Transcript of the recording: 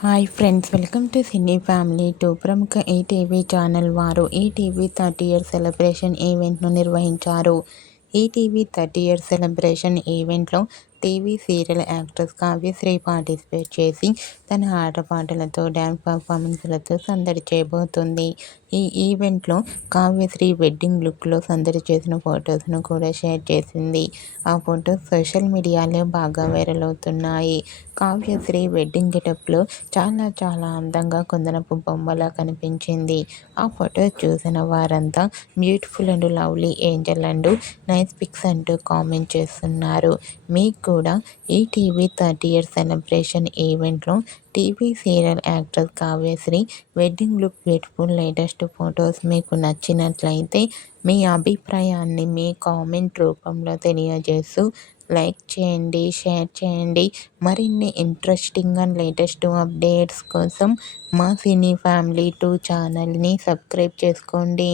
Hi friends, welcome to cine family two. ప్రముఖ ETV channel వారు ETV 30 year celebration ఈవెంట్ను నిర్వహించారు. ETV 30 year celebration ఈవెంట్లో TV serial actress Kavyasri participate చేసి తన ఆటపాటలతో డ్యాన్స్ పర్ఫార్మెన్స్లతో సందడి చేయబోతుంది. ఈ ఈవెంట్లో కావ్యశ్రీ వెడ్డింగ్ లుక్లో సందడి చేసిన ఫొటోస్ను కూడా షేర్ చేసింది. ఆ ఫొటోస్ సోషల్ మీడియాలో బాగా వైరల్ అవుతున్నాయి. కావ్యశ్రీ వెడ్డింగ్ గెటప్లో చాలా అందంగా కుందనపు బొమ్మలా కనిపించింది. ఆ ఫొటో చూసిన వారంతా beautiful and lovely angel and nice pics అంటూ కామెంట్ చేస్తున్నారు. మీకు కూడా ఈ టీవీ 30 ఇయర్ సెలబ్రేషన్ ఈవెంట్లో TV serial actress Kavyasri wedding look beautiful latest photos మీకు నచ్చినట్లయితే మీ అభిప్రాయాన్ని మీ కామెంట్ రూపంలో తెలియజేస్తూ లైక్ చేయండి, షేర్ చేయండి. మరిన్ని ఇంట్రెస్టింగ్ అండ్ లేటెస్ట్ అప్డేట్స్ కోసం మా సినీ ఫ్యామిలీ 2 ఛానల్ని సబ్స్క్రైబ్ చేసుకోండి.